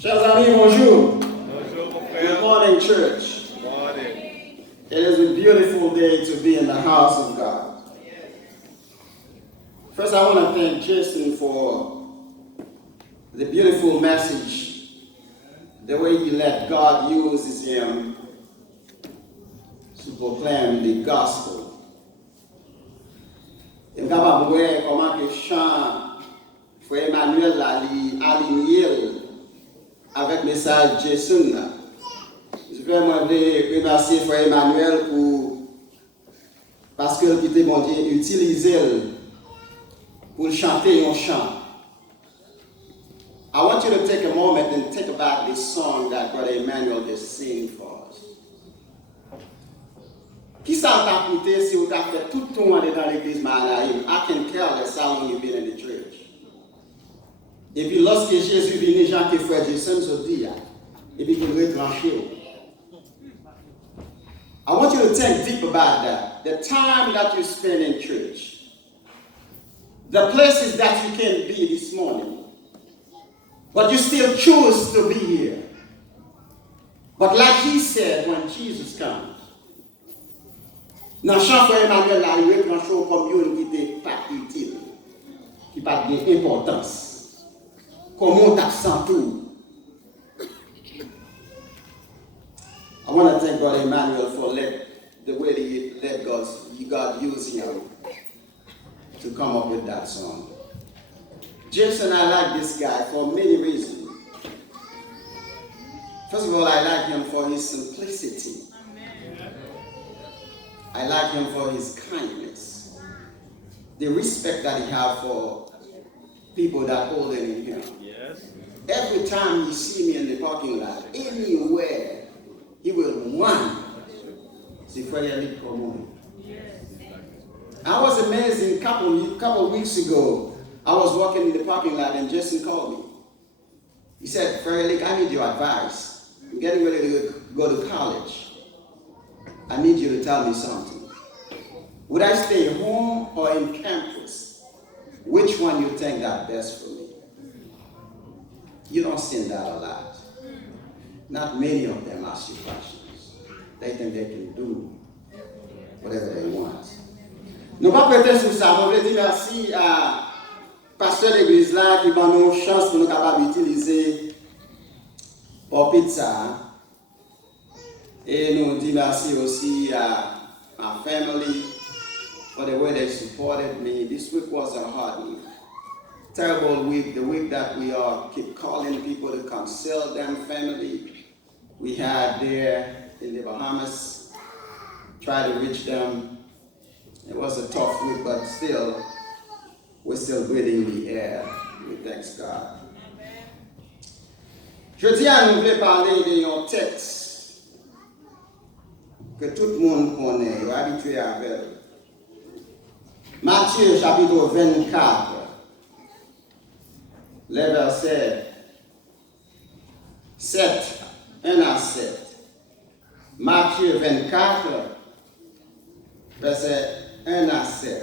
Chers amis, bonjour. Bonjour, mon frère. Good morning, church. Good morning. It is a beautiful day to be in the house of God. First, I want to thank Jason for the beautiful message, the way he let God use him to proclaim the gospel. Je suis capable de voir comment que chant Frère Emmanuel l'a aligné avec le message de Jason. Je vais remercier Frère Emmanuel parce que il bon Dieu utilisé pour chanter un chant. I want you to take a moment and think about this song that Brother Emmanuel just sang for us. Qui ça t'a coûté si vous avez fait tout ton année dans l'église Manaïm? I can tell that's how long you've been in the church. Et puis lorsque Jésus vient, Jean qui frère Jason se dit, et puis qu'il retranché. I want you to think deep about that. The time that you spend in church. The places that you can be this morning. But you still choose to be here. But like he said, when Jesus comes, dans chaque fois Emmanuel a eu un show comme une qui n'était pas utile, qui n'a pas d'importance. Comment tu sens tout? I want to thank Brother Emmanuel for the way he let God use him to come up with that song. Jason, I like this guy for many reasons. First of all, I like him for his simplicity. I like him for his kindness. The respect that he has for people that hold it in him. Yes. Every time you see me in the parking lot, anywhere, he will run. See, Frère, come on. I was amazed a couple of weeks ago. I was walking in the parking lot and Jason called me. He said, Frère, I need your advice. I'm getting ready to go to college. I need you to tell me something. Would I stay home or in campus? Which one you think that's best for me? You don't see that a lot. Not many of them ask you questions. They think they can do whatever they want. Nous pas prêter sur ça. On veut dire merci à pasteur l'église là qui va nous chance pour nous capables d'utiliser pour pizza. Et nous disons merci aussi à my family for the way they supported me. This week was a hard week. Terrible week, the week that we keep calling people to come sell them family. We had there in the Bahamas, try to reach them. It was a tough week, but still, we're still breathing the air. We thank God. Je tiens à nous parler d'un texte que tout le monde connaît, est habitué avec. Matthieu chapitre 24, les versets 7, 1 à 7. Matthieu 24, versets 1 à 7.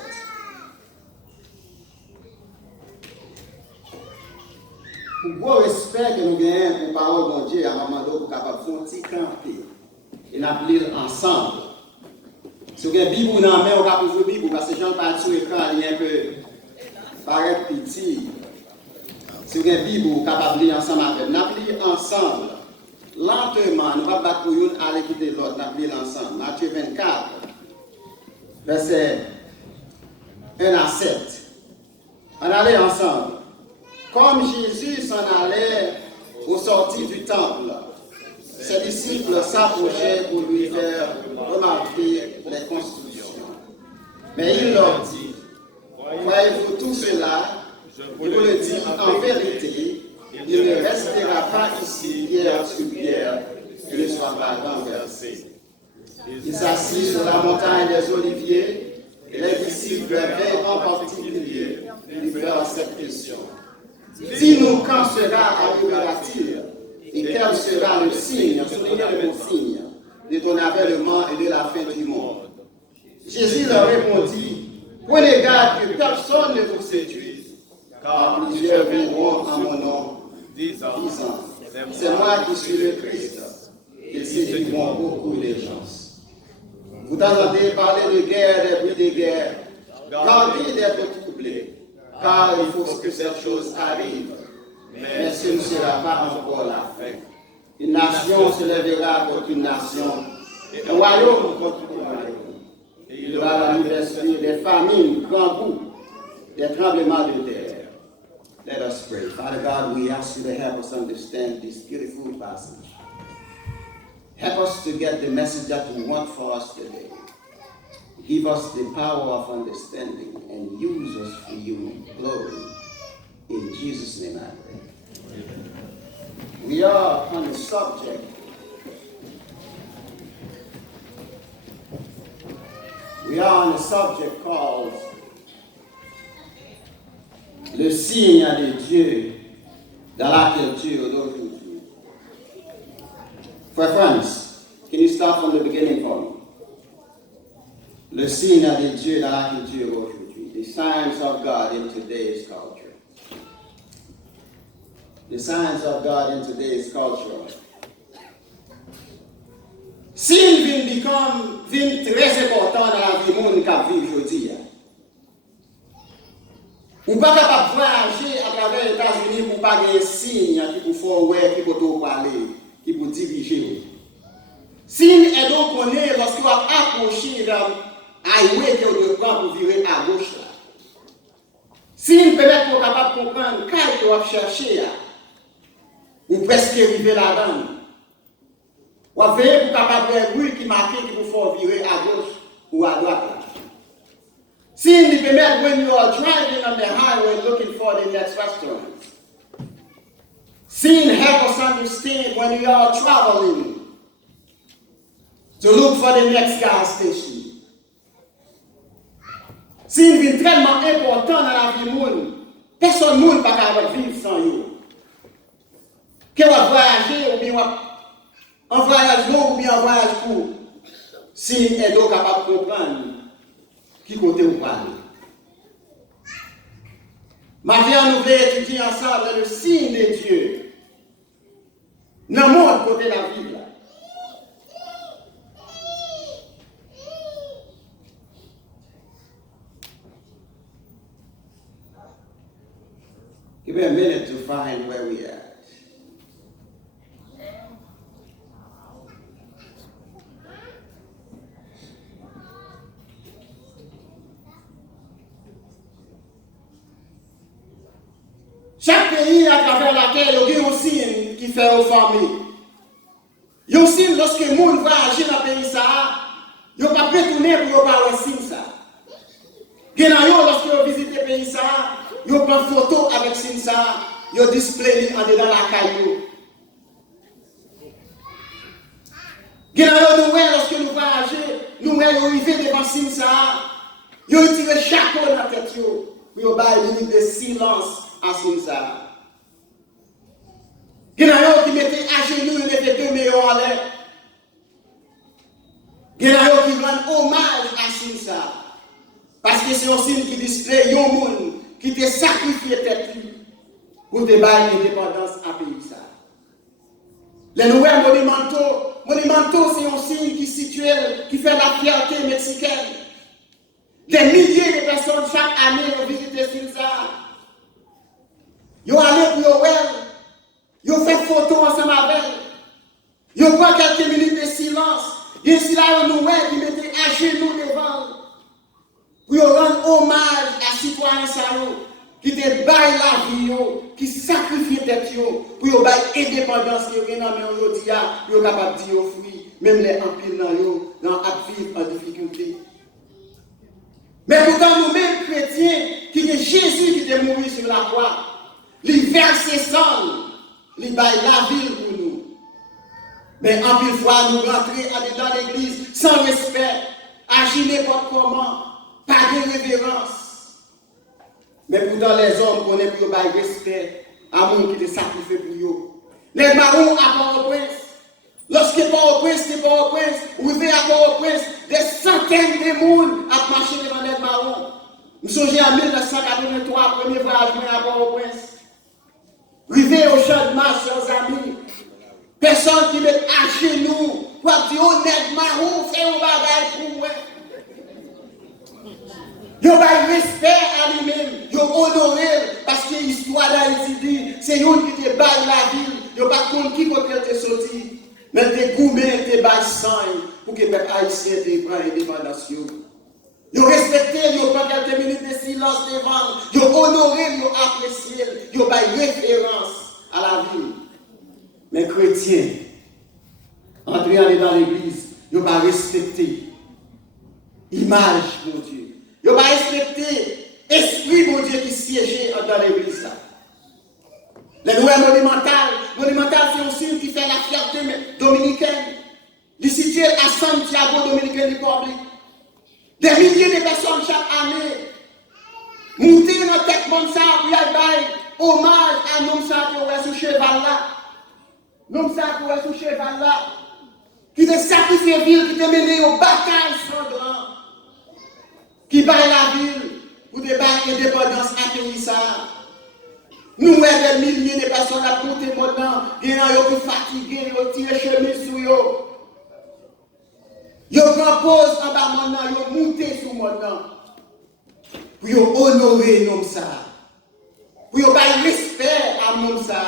Pour beau respect que nous gagnons pour la parole de Dieu, à un moment donné, pour capable de faire un petit camper. Et nous allons lire ensemble. Si vous avez une Bible dans la main, on va jouer Bible parce que Jean parle sur l'écran, il est un peu paraît petit. Si vous avez une Bible, vous capable de lire ensemble avec. Nous allons lire ensemble. Lentement, nous allons battre pour une à l'équité de l'autre. Nous allons lire ensemble. Matthieu 24, verset 1 à 7. On allait ensemble. Comme Jésus s'en allait au sortir du temple, ses disciples s'approchaient pour lui faire remarquer les constructions. Mais il leur dit, croyez-vous tout cela? Je vous le dis en vérité, il ne restera pas ici pierre sur pierre qui ne soit pas renversé. Il s'assit sur la montagne des Oliviers et les disciples veillent en particulier lui faire cette question. Dis-nous quand cela arrivera-t-il et quel sera le signe, soulignez le mot signe, de ton avènement et de la fin du monde. Jésus leur répondit, prenez garde que personne ne vous séduise, car plusieurs viendront en mon nom, 10 ans. C'est moi qui suis le Christ. Ils séduiront beaucoup les gens. Vous entendez parler de guerre, des bruits de guerre. Gardez d'être troublés, car il faut que cette chose arrive. Mais ce ne sera pas encore la fin. Une nation se lèvera contre une nation, un royaume contre un royaume. Il y aura la nouvelle des famines, grands bouts, des tremblements de terre. Let us pray. Father God, we ask you to help us understand this beautiful passage. Help us to get the message that you want for us today. Give us the power of understanding and use us for your glory. In Jesus' name I pray. We are on a subject. We are on a subject called le signe de Dieu dans la culture d'aujourd'hui. For friends, can you start from the beginning for me? Le signe de Dieu dans la culture aujourd'hui. The signs of God in today's culture. The signs of God in today's culture. Signe vient très important dans la vie du monde qui vit aujourd'hui. Ou pas capable de voyager à travers les États-Unis pour pas gagner un signe qui vous faut ouais, qui vous parler, qui vous diriger. Signe est donc qu'on est lorsque vous approchez dans highway que vous prendre pour virer à gauche là. Signe permet pour capable de comprendre quand vous avez cherché ou presque arriver là-dedans. Ou avez pour capable de rue qui marque qui vous faut virer à gauche ou à droite là. Seeing the permit when you are driving on the highway looking for the next restaurant. Seeing help us understand when we are traveling to look for the next gas station. Seeing est tellement important dans la vie du monde. Personne ne peut pas vivre sans eux. Que vous voyagez ou bien en voyage long ou bien en voyage court. Seeing est donc capable de comprendre. Qui côté vous parlez. Maintenant, nous voulons étudier ensemble le signe de Dieu. Dans le monde côté de la Bible. Give me a minute to find where we are. Chaque pays à travers laquelle il y a un signe qui fait aux familles. Il y a un signe lorsque le monde va agir dans le pays, il n'y a pas de tourner pour voir un signe. Lorsque vous visitez le pays, il y a une photo avec le signe, il y a un display en dedans la caillou. Lorsque nous voyageons, nous arrivons devant le signe, il y a un tiré chapeau dans la tête, il y a une minute de silence. Il y a qui mettait à genoux et mettait deux meilleurs en l'air. Il y a qui rendent hommage à Simsa. Parce que c'est un signe qui display un monde qui t'a sacrifié tête pour te battre l'indépendance à pays. Les nouveaux monumentaux, c'est un signe qui fait la fierté mexicaine. Des milliers de personnes chaque année ont visité Simsa. Yo allé pour yo well, yo fait photo ensemble avec. Yo prend quelques minutes de silence. Et si là nous qui mettait à genoux devant. Pour yo rendre hommage à citoyens qui te baillent la vie qui sacrifient tête pour yo bailler indépendance qui est dans aujourd'hui yo capable dire yo fruit même les empile dans yo dans vivre en difficulté. Mais pourtant nous-mêmes chrétiens qui est Jésus qui est mort sur la croix. Il verse sang, il baille la ville pour nous. Mais en plus fois, nous rentrons dans l'église sans respect, agir n'importe comment, pas de révérence. Mais pourtant, les hommes connaissent pour bailler respect à monde qui te sacrifie pour eux. Les marrons à Port-au-Prince, lorsque Port-au-Prince, c'est Port-au-Prince, ou il à Port-au-Prince, des centaines de monde à marcher devant les marrons. Nous sommes en 1983, premier voyage à Port-au-Prince. Rivé au champ de marche, chers amis. Personne qui met à genoux pour dire honnêtement, où fait un bagage pour moi. Yo va respect à lui-même, yo honoré parce que l'histoire d'Haïti dit, c'est yon qui te baille la ville, yo pas contre qui côté te sorti, mais te goumé, te baille sang pour que les Haïtiens te prennent l'indépendance. Yo respecté, yo pas quelques minutes de silence devant, yo honoré, yo apprécié, yo baille référence à la ville. Mais chrétiens, entrer dans l'église, yo pas respecter image, mon Dieu. Yo va respecter l'esprit, mon Dieu, qui siégeait dans l'église là. Les lois monumentales, c'est un signe qui fait la fierté dominicaine. Il est situé à Santiago, Dominicaine République. Des milliers de personnes chaque année montent dans la tête comme ça, pour y aller hommage à l'homme ça qui est sous cheval là. L'homme ça qui est sous cheval là. Qui te sacrifié ville, qui te mené au bataille sanglant. Qui baille la ville pour débattre l'indépendance à pays ça. Nous, des milliers de personnes à monter maintenant, qui sont fatigués, qui tirent chemise sur eux. Ils proposent en bas maintenant, ils montent sur maintenant. Pour honorer l'homme ça. Pour bailler respect à l'homme ça.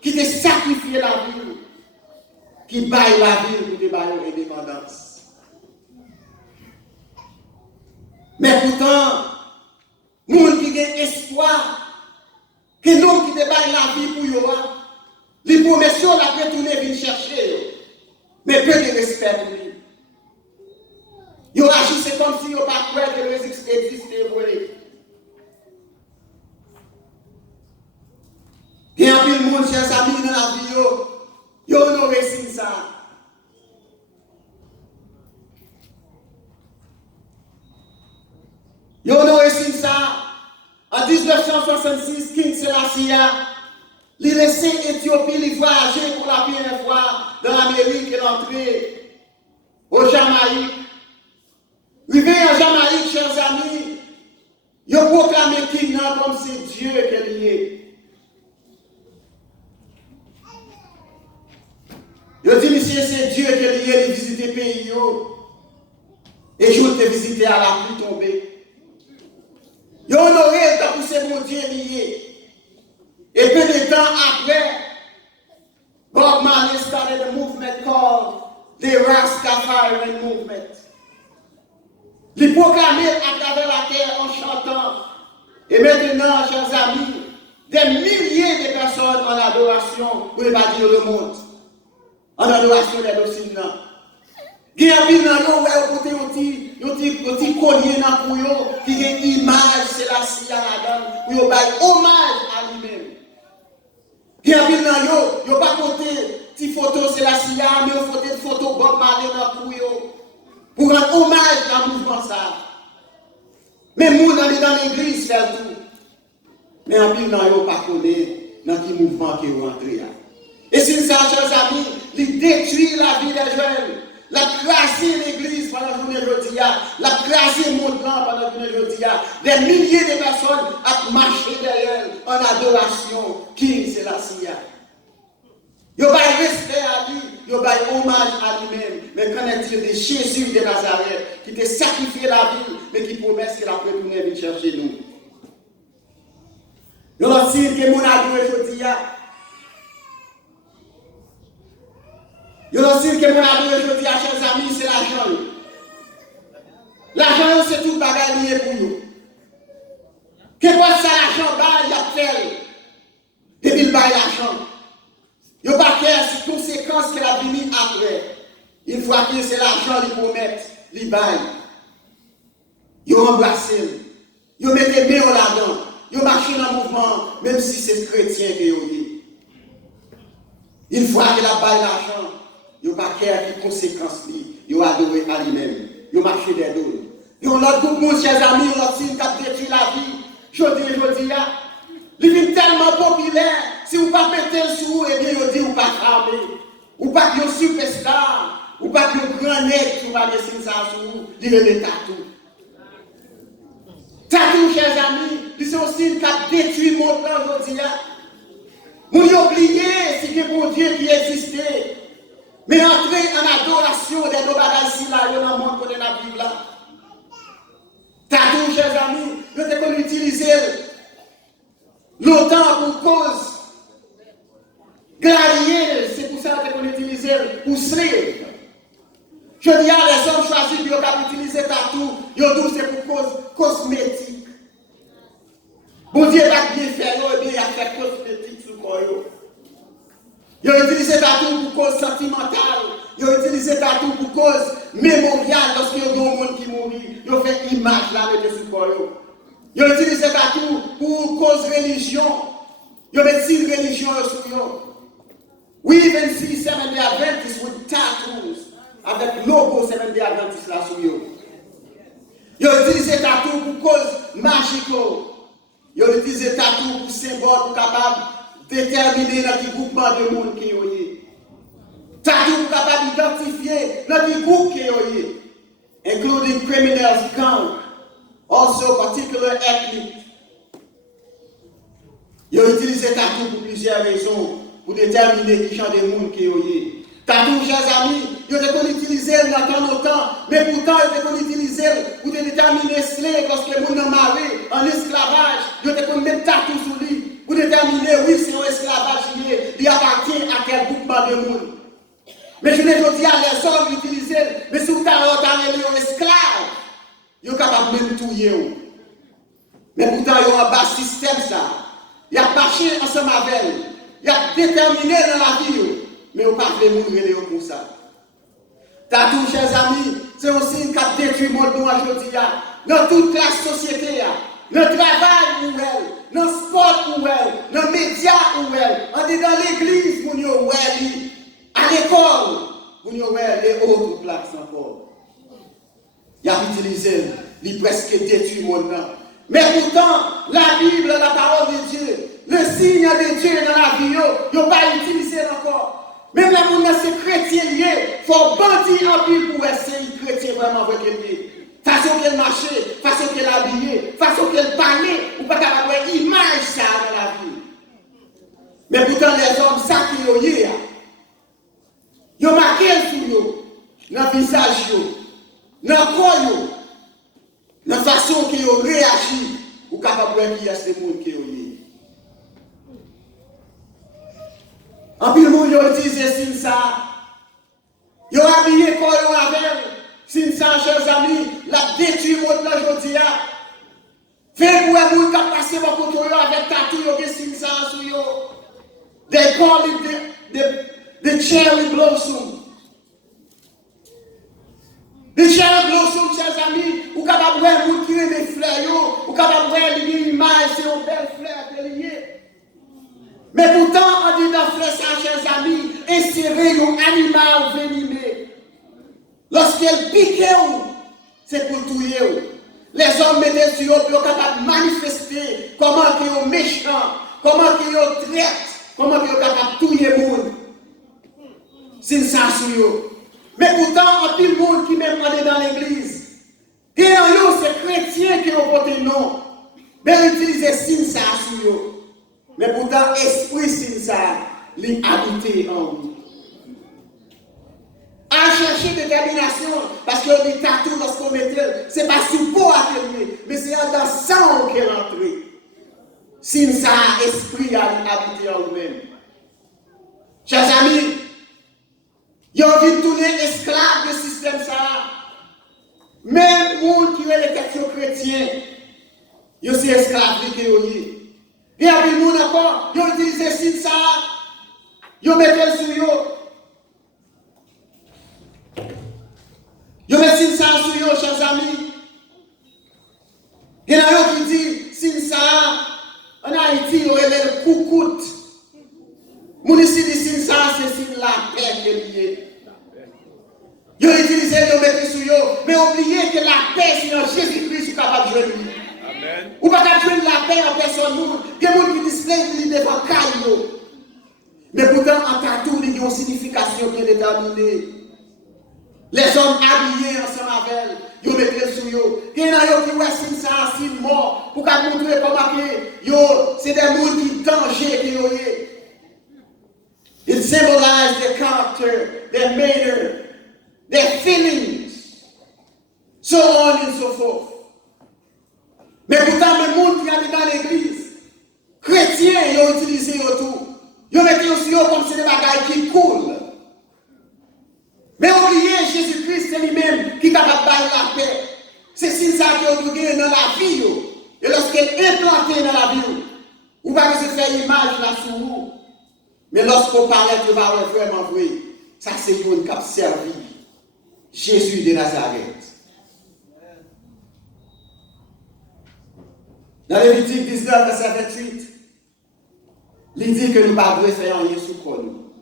Qui te sacrifié la ville. Qui baille la ville pour débattre l'indépendance. Mais pourtant, nous qui avons espoir, que nous qui débattons la vie pour eux, les promesses la retourner venir chercher. Mais peu de respect pour lui. Ils agissent comme si ils n'ont pas cru que le existait pour lui. Il y a un peu de monde, chers amis, dans la vie, ils ont réussi ça. Yo honoré ça. En 1966, King Selassie il laissé Éthiopie, il voyager pour la première fois dans l'Amérique et l'entrée au Jamaïque. Arrivé en Jamaïque, chers amis, il a proclamé King comme c'est Dieu qu'il est. Il a dit, monsieur, c'est Dieu qu'il est, il visite le pays. Et je vais te visiter à la pluie tombée. Ils ont honoré pour ces mon Dieu lié. Et peu de temps après, Bob Marley started a movement called the Rastafari Movement. Il proclamait à travers la terre en chantant. Et maintenant, chers amis, des milliers de personnes en adoration, pour ne pas dire le monde, en adoration des docines. Il y a des gens qui ont des colliers dans le cou, qui ont une image, c'est la scie à la dame, pour qu'ils fassent hommage à lui-même. Il y a des gens qui n'ont pas côté des photos, c'est la scie, mais ils ont des photos Bob Marley dans le cou, pour rendre hommage à ce mouvement. Mais nous, dans l'église, faire tout. Mais en plus, nous ne pas connaître dans quel mouvement qui est rentré. Et si ça, chers amis, il détruit la vie des jeunes. La craser l'église pendant la journée aujourd'hui, la craser le monde blanc pendant la journée aujourd'hui. Des milliers de personnes ont marché derrière en adoration. King Selassie. Ils ont respect à lui, ils ont hommage à lui-même. Mais qu'en est-il de Jésus de Nazareth qui t'a sacrifié la vie, mais qui promet qu'il a retourné venir chercher nous? Ils ont dit que mon adoré aujourd'hui. Yo leur dis que mon adoré aujourd'hui, chers amis, c'est l'argent. L'argent, c'est tout bagage lié pour nous. Que quoi ça l'argent, il y a fait. Et puis il baille l'argent. Yo pas clair sur les conséquences qu'elle a vécues après. Une fois que c'est l'argent, ils promettent, ils baillent. Yo embrassé. Yo mettez main là-dedans. Yo marché dans le mouvement, même si c'est chrétien que yo dit. Une fois qu'il a baillé l'argent, il n'y a pas de conséquences, il y a adoré à lui-même, il y a marché des dos. Il y a l'autre groupe, mon chers amis, l'autre signe qui a détruit la vie. Je dis, il est tellement populaire, si vous ne pas péter le sou, eh bien, il dit, vous ne pas cramer. Ou pas que vous superstar, ou pas que vous grand nègre qui va laisser ça sur vous, il est le tatou. Tatou, chers amis, c'est aussi signe qui a détruit le monde aujourd'hui. Vous oubliez si que bon Dieu qui existait. Mais entrer en adoration des deux bagages ici là, dans le monde qu'on est dans la Bible là. Tatou, chers amis, nous devons utiliser longtemps pour cause. Gladier, c'est pour ça qu'on utilise pour slave. Je dis à les hommes choisis pour utiliser tatou, c'est pour cause cosmétique. Bon Dieu va bien faire, il a fait cosmétique sur le corps. Ils ont utilisé tatou pour cause sentimentale. Ils ont utilisé tatou pour cause mémoriale lorsqu'il y a des gens qui mourent. Ils ont fait image là avec le corps. Ils ont utilisé tatou pour cause religion. Ils ont mis une religion sur eux. We even see Seventh-day Adventists with tattoos avec logo Seventh-day Adventists là sur eux. Ils ont utilisé tatou pour cause magique. Ils ont utilisé tatou pour symbole pour capable déterminer notre groupement de monde qui est. Tatou pour capable d'identifier notre groupe qui est, including criminals, gang, also particular ethnic. Ils ont utilisé tatou pour plusieurs raisons, pour déterminer qui genre de monde qui est. Tatou, chers amis, ils ont utilisé dans longtemps, mais pourtant ils ont utilisé pour déterminer slave lorsque les gens sont mariés en esclavage. Ils ont mettre tatou sur lui. Pour déterminer, oui, c'est un esclavage qui appartient à quel groupement de monde. Mais je ne veux pas dire les hommes utilisés, mais si vous avez un esclave, ils sont capables de même tout. Mais pourtant, ils ont un bas système, ça. Ils ont marché ensemble avec eux. Ils ont déterminé dans la vie, mais ils n'ont pas fait mourir pour ça. Tatou, chers amis, c'est aussi une cap détruit le monde aujourd'hui. Dans toute la société, dans le travail où elle, dans le sport où elle, dans les médias où elle, on est dans l'église où elle, à l'école où elle, et autres places encore. Il a utilisé, il presque détruit le monde. Mais pourtant, la Bible, la parole de Dieu, le signe de Dieu dans la vie, il n'a pas utilisé encore. Même la monde c'est chrétien, il faut bandir en pile pour essayer chrétien vraiment avec lui. Façon qu'elle marchait, façon qu'elle habillait, façon qu'elle parlait, ou pas avoir une image ça dans la vie. Mais pourtant, les hommes, ça qui ont eu, ils ont marqué sur eux, dans le visage, dans le corps, dans la façon qu'ils ont réagi, ou capable de dire à ces gens qui ont eu. En plus, ils ont utilisé ça. Ils ont habillé le corps avec. Si ça, chers amis, la détruit le monde aujourd'hui. Faites pour un monde qui a passé mon côté avec tatou, il y a des ça sur eux. They call it the cherry blossom. The cherry blossom, chers amis, ou capable de voir un monde qui a des fleurs, ou capable de voir une image, c'est une belle fleur de lié. Mais pourtant, on dit dans fleur ça, chers amis, insérer un animal venimé. Lorsqu'elle pique, c'est pour tuer. Les hommes mettaient sur eux pour capables de manifester comment ils sont méchants, comment ils sont traites, comment ils sont capables de tuer le monde. C'est ça sur eux. Mais pourtant, il y a plus de monde qui même allé dans l'église. Et en eux, c'est chrétiens qui ont porté non. Mais ils utilisent ça sur eux. Mais pourtant, esprit sin ça, l'habité en vous. À chercher détermination, parce que les tatous lorsqu'on mettait, c'est pas sous peau à terminer, mais c'est dans le sang qu'elle est entrée. Sin ça, esprit a habité en vous-même. Chers amis, ils ont envie de tourner esclave de système ça. Même monde qui est les questions chrétiens, ils sont esclaves de théorie. Et après nous encore, ils ont utilisé sin ça, ils ont mis sur eux. Ils mettent ça sur eux, chers amis. Il y en a qui disent, ça, en Haïti, il y a le coucoute. Mon ici dit ça, c'est la paix qui est liée. Ils ont utilisé, ils ont mis sur eux, mais oubliez que la paix, c'est en Jésus-Christ qui est capable de jouer. Amen. Ou pas capable de jouer la paix en personne. Il y a des gens qui disent devant Caillou. Mais pourtant, en tatou, il y a une signification qui est déterminée. Les hommes habillés ensemble avec elle, ils mettent sur eux. Il y en a qui voient ça en mort pour montrer comment c'est des gens qui danger qui ont. symbolize their character, their manner, their feelings, so on and so forth. Mais pourtant, le monde qui habite dans l'église, chrétiens, ils ont utilisé tout. Ils ont mis aussi comme si des bagailles qui coulent. Mais oubliez, Jésus-Christ, c'est lui-même qui est capable de faire la paix. C'est ça qui est obligé dans la vie. Et lorsqu'elle est implantée dans la vie, vous ne pouvez pas faire image là sur vous. Mais lorsqu'on parle, vous va vraiment vrai. Ça, c'est une qui a servi Jésus de Nazareth. Dans Lévitique 19, verset 28, il dit que nous ne pouvons pas faire rien sur nous.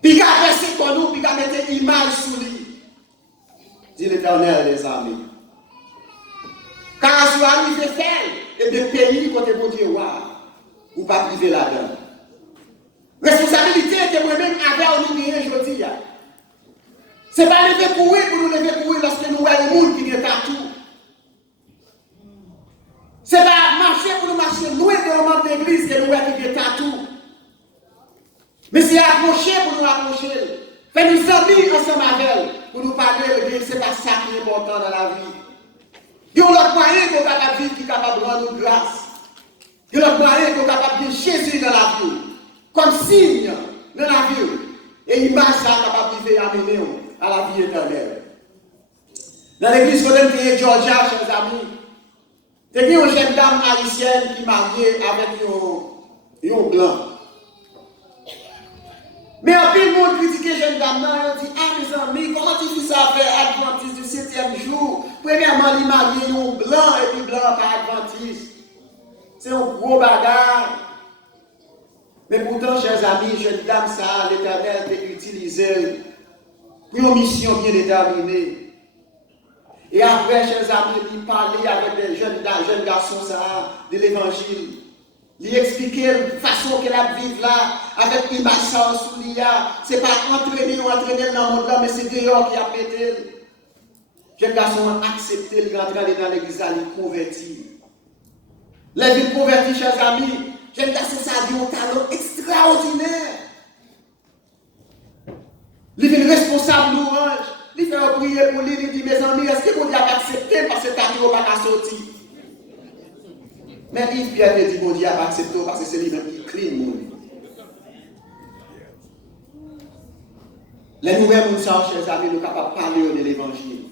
Puis qu'à verser pour nous, puis qu'à mettre une image sur lui. Dit l'Éternel des armées. Car si vous arrivez à faire, et des pays côté bon Dieu, vous ne pas priver là-dedans. Responsabilité que moi-même avec nous gagner aujourd'hui. Ce n'est pas lever courir pour nous lever courir lorsque nous voyons le monde qui est partout. Ce n'est pas marcher pour nous marcher loin de nos membres d'église que nous voyons qui est partout. Mais c'est approcher pour nous approcher. Faire nous amis ensemble avec elle pour nous parler de ce n'est pas ça qui est important dans la vie. Il y a l'autre moyen qu'on est capable de vivre qui est capable de rendre grâce. Il y a l'autre moyen qu'on est capable de vivre Jésus dans la vie. Comme signe dans la vie. Et image ça capable de amener à la vie éternelle. Dans l'église qu'on aime créer Georgia, chers amis, il y a une jeune dame haïtienne qui est mariée avec un blanc. Mais en plus, le monde critique les jeunes dames, ils disent, ah mes amis, comment tu fais ça avec Adventiste du 7e jour? Premièrement, il marié un blanc et puis blanc par Adventiste. C'est un gros bagarre. Mais pourtant, chers amis, jeune dame, ça, l'Éternel t'a utilisé pour une mission bien déterminée. Et après, chers amis, il parlait avec des jeunes garçons ça, de l'Évangile. Il expliquait la façon qu'elle a vécu là, avec une image sous l'IA. Ce n'est pas entraîner dans le monde là, mais c'est dehors qui a pété. Les garçons ont accepté de rentrer dans l'église, ils convertis. Les villes convertis, chers amis, les garçons ça a un talent extraordinaire. Les villes responsables louange, les fait prier pour lui, il dit mes amis, est-ce que vous avez accepté parce que t'as dit qu'on va pas sortir? Mais Yves Pierre dit bon Dieu va accepter parce que c'est lui-même qui clean mon. Les nouvelles moussards, chers amis, nous sommes capables de parler de l'évangile.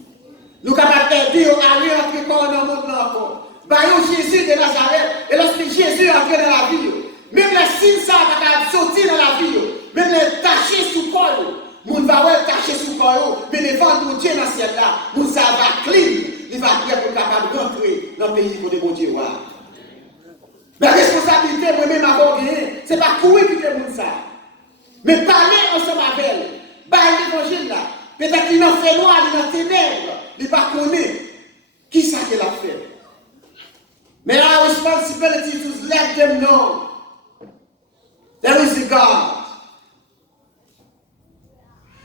Nous sommes capables d'aider à aller entrer dans le monde encore. Baillons Jésus de Nazareth, et lorsque Jésus est entré dans la vie, même les signes ça va sortir dans la vie, même les tachés sous le corps, nous va voir tacher sous le corps, mais les vents de Dieu dans ce ciel là, nous ça va clean, il va être capable de rentrer dans le pays de bon Dieu. La responsabilité, moi-même, à gagner, ce n'est pas courir qui démontre ça. Mais parler ensemble avec elle. Bailler l'évangile là. Peut-être qu'il en fait noir, il en ténèbres. Il ne va pas connaître qui ça qu'elle a fait. Mais our responsibility to let them know there is a God.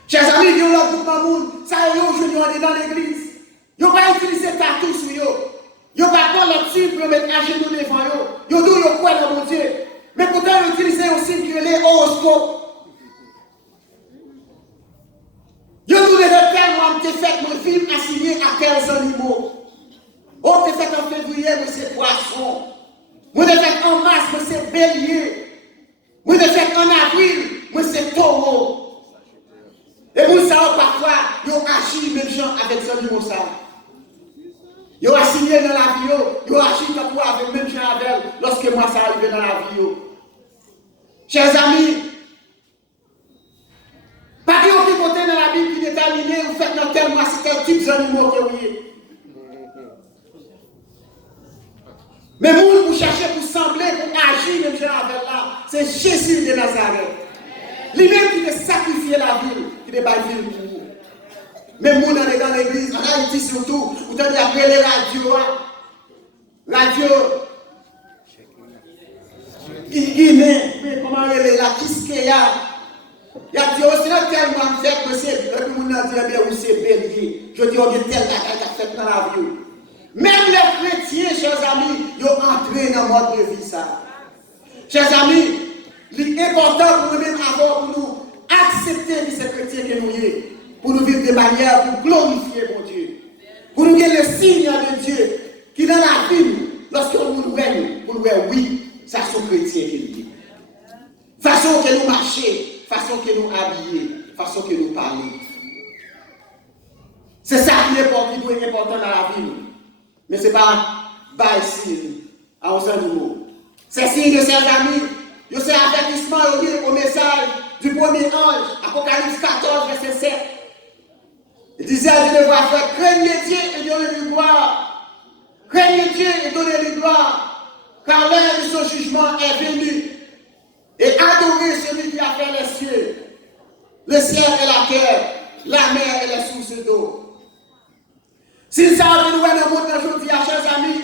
Chers amis, il y a un groupe de monde, ça y est, aujourd'hui, on est dans l'église. Ils n'ont pas utilisé tatou sur eux. Ils n'ont pas pris leur signe pour mettre à genoux devant eux. Ils ont dit qu'ils croient dans mon Dieu. Mais pourtant, ils ont utilisé un signe qui est l'horoscope. Ils ont dit que tellement de fait mon film assigné à quels animaux. On te fait en février, mais c'est poisson. On te fait en mars, mais c'est bélier. On te fait en avril, mais c'est taureau. Et vous savez, parfois, ils ont agi même gens avec ces animaux. Ils ont assigné dans la vie, ils ont agi comme avec même gens avec lorsque moi ça arrive dans la vie. Chers amis, pas qu'il y ait aucun côté dans la Bible qui détermine, vous faites dans tel mois, c'est quel type d'animaux que vous êtes. Mais vous cherchez pour sembler, pour agir même gens avec là, c'est Jésus de Nazareth. Lui-même qui a sacrifié la ville, qui n'est pas ville pour vous. Même nous, dans l'église, en Haïti surtout, vous avez appelé les radios. Radio. Guinée, mais comment elle est là, Kiskeya. Il y a dit aussi là tellement fait que c'est, et puis vous avez dit, oui, c'est bélier. Je dis, on est tel bagaille qui a fait dans la vie. Même les chrétiens, chers amis, ils ont entré dans le mode de vie ça. Chers amis, l'important pour nous-mêmes avoir, pour nous accepter que ces chrétiens que nous sommes, pour nous vivre de manière pour glorifier mon Dieu. Pour nous donner le signe de Dieu qui dans la vie, lorsque nous nous voyons, pour nous dire oui, ça sont chrétiens qui nous disent. Façon que nous marchons, façon que nous habillons, façon que nous parlons. C'est ça qui est important dans la vie. Mais ce n'est pas ici, à un sens du mot. C'est signe de ses amis. Je sais avertissement au message du premier ange, Apocalypse 14, verset 7. Il disait à Dieu devoir faire craignez Dieu et donnez-lui gloire. Craignez Dieu et donnez-lui gloire. Car l'heure de son jugement est venue. Et adorez celui qui a fait les cieux, le ciel et la terre, la mer et les sources d'eau. Si ça a été dans le monde aujourd'hui, chers amis,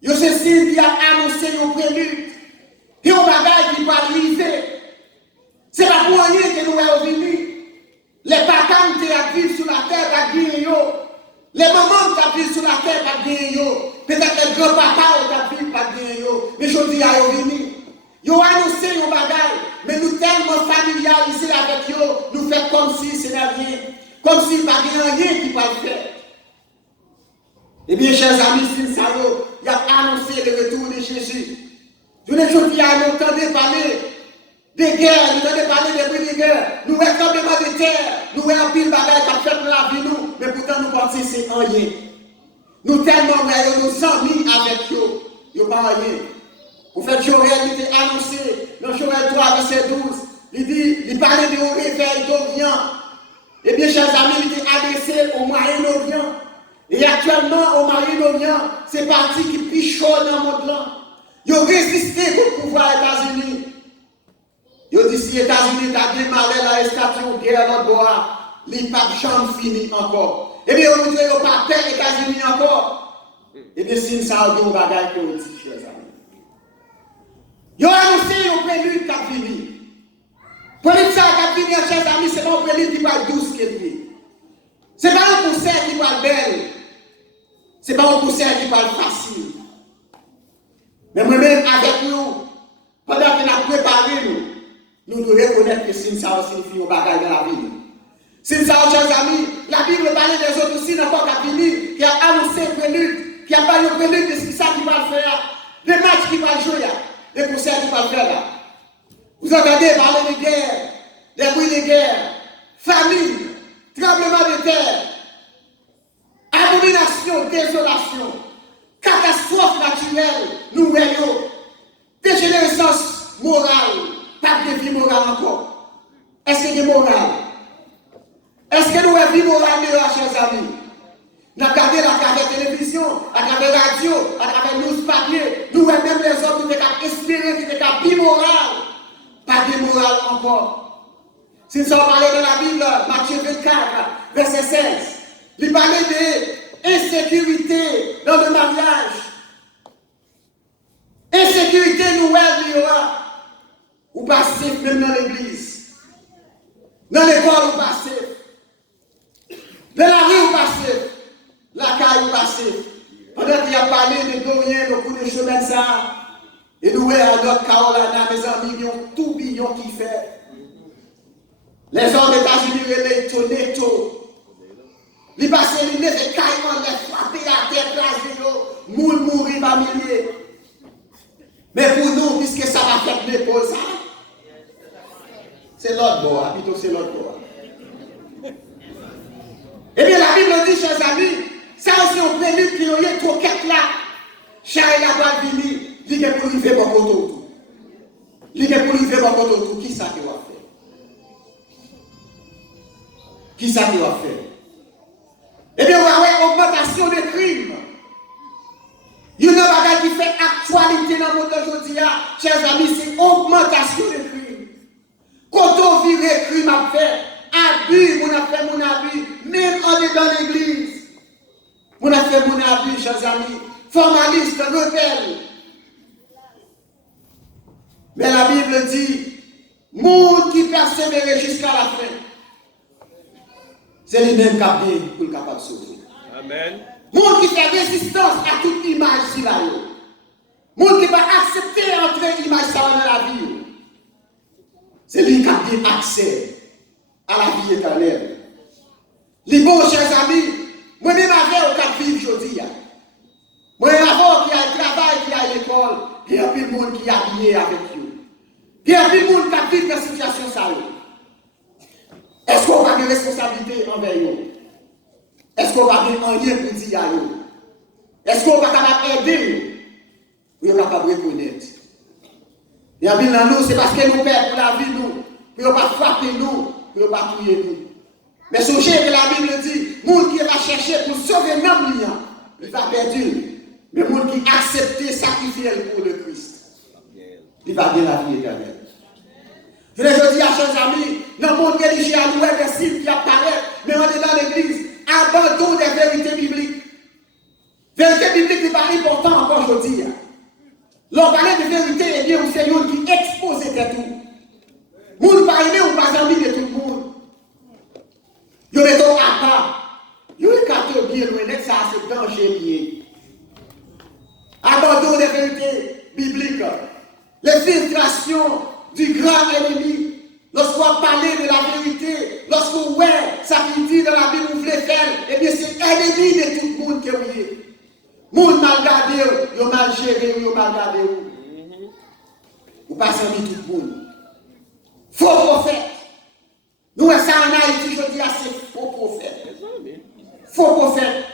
il y a signe qui a annoncé un prélude. Et un bagage qui va arriver. Ce n'est pas pour rien que nous sommes venus. Les papas qui vivent sur la terre pas gagner. Les mamans qui vivent sur la terre pas gagner. Peut-être les grands-papas qui vivent pas gagner. Mais je dis à eux venus. Ils ont annoncé un bagage. Mais nous tellement familiarisés avec eux, nous faisons comme si ce n'est rien. Comme s'il n'y avait rien qui va le faire. Eh bien, chers amis, il a annoncé le retour de Jésus. Je ne dis pas, nous entendons parler des guerres, nous entendons parler des bruits de guerre, nous avons tremblement de terre, nous avons un pile de bagages qui a fait pour la vie, nous, mais pourtant nous pensons que c'est rien. Nous tellement nous sommes mis avec eux, ils n'ont pas rien. Pour faire Joël, il était annoncé dans Joël 3, verset 12, il dit, il parlait de au réveil d'Orient. Eh bien, chers amis, il était adressé au Moyen-Orient. Et actuellement, au Moyen-Orient, c'est parti qui pichonne dans le monde là. Ils ont résisté au pouvoir des États-Unis. Ils ont dit si les États-Unis ont démarré la station de guerre dans le bois, les papes jamais fini encore. Eh bien, on nous dit qu'ils n'ont pas peur les États-Unis encore. Eh bien, c'est ça un bagage que vous dites, chers amis. Ils ont annoncé un prélude qui a fini. Pour ça qui a fini, chers amis, c'est pas un prélude qui va douce qu'il est. Ce n'est pas un concert qui va belle. Ce n'est pas un concert qui va facile. Mais moi-même, avec nous, pendant qu'il a préparé nous devons reconnaître que c'est ça signifie un bagage dans la vie. C'est ça, chers amis, la Bible parlait des autres aussi, n'importe qui a fini, qui a annoncé un prélude, qui a parlé un prélude de ce ça qui va faire, des matchs qui vont jouer, des concerts qui vont faire là. Vous entendez parler de guerre, des bruits de guerre, famine, tremblement de terre, abomination, désolation, catastrophe naturelle, nous voyons, dégénérescence morale, pas de vie morale encore. Est-ce qu'il y a morale? Est-ce que nous avons vie morale meilleure, chers amis? Nous avons regardé à travers la télévision, à travers la radio, à travers nous papier, nous avons même les hommes qui ont espéré, qui ont vie morale, pas de morale encore. Si nous avons parlé de la Bible, Matthieu 24, verset 16, il parlait d'insécurité dans le mariage. Insécurité nouvelle, il y aura. Ou passez même dans l'église. Dans l'école, ou passez. Dans la rue, ou passez. La caille, ou passez. Pendant qu'il a parlé de Dorian, le coup de chemin de ça, et nous, à notre Carolina, mes amis, ils ont tout billon qui fait. Les gens des États-Unis, les tonetos. Ils passent les nez, les caillements, les frapper à terre, les moule mourir par milliers. Mais pour nous, puisque ça va faire l'épaule, ça, c'est l'autre bord, plutôt c'est l'autre bord. Eh bien, la Bible dit, chers amis, ça aussi on prélude qu'il y a trop quête là. Charles la balle vini, il dit que pour lui faire mon côté. Il dit que pour lui faire mon côté, qui ça qui va faire? Qui ça qui va faire? Eh bien, on va avoir augmentation des crimes. Il y a une bagage qui fait actualité dans le monde d'aujourd'hui, chers amis, c'est augmentation des crimes. Quand on vit les crimes à faire, abus, on a fait mon abus, même en est dans l'église. On a fait mon abus, chers amis, formaliste, rebelle. Mais la Bible dit, monde qui persévère jusqu'à la fin, c'est lui-même qui a bien pour le capable de sauver. Amen. Monde qui fait résistance à toute image si là. Monde qui va accepter entrer image ça dans la vie. C'est lui qui a bien accès à la vie éternelle. Les bons, chers amis, moi-même avec au cap vivre aujourd'hui. Moi, avant qui a le travail, qui a l'école, il y a plus de monde qui est habillé avec vous. Il y a plus de monde qui vit dans cette situation. Est-ce qu'on a des responsabilités envers vous? Est-ce qu'on a des rien pour dire à vous? Est-ce qu'on va capable d'aider vous? Vous êtes capable de reconnaître. Il y a bien dans nous, c'est parce que nous perdons pour la vie, nous. Pour ne pas frapper nous, pour ne pas tuer nous. Mais songez que la Bible dit, le monde qui va chercher pour sauver l'homme, il va perdre. Mais le monde qui accepte de sacrifier pour le Christ, il va gagner la vie éternelle. Je le dis à chers amis, dans le monde religieux, nous avons des signes qui apparaissent, mais on est dans l'église, abandon des vérités bibliques. Vérité biblique n'est pas important encore aujourd'hui. L'on parle de vérité, et bien, c'est un qui expose de tout. Moun pas aimé ou pas envie de tout le monde. Yo mettons à part. Yo écarte bien loin de ça, c'est danger lié. Abandon des vérités bibliques. L'infiltration du grand ennemi. Lorsqu'on parle de la vérité, lorsqu'on voit ça qui dit dans la Bible, vous voulez faire, eh bien c'est ennemi de tout le monde que vous êtes. Moun mal gardé, yo mal géré, yo mal gardé. Ou pas envie tout le monde. Faux prophète. Nous, ça en Haïti, je dis à ces faux prophètes. Faux prophètes.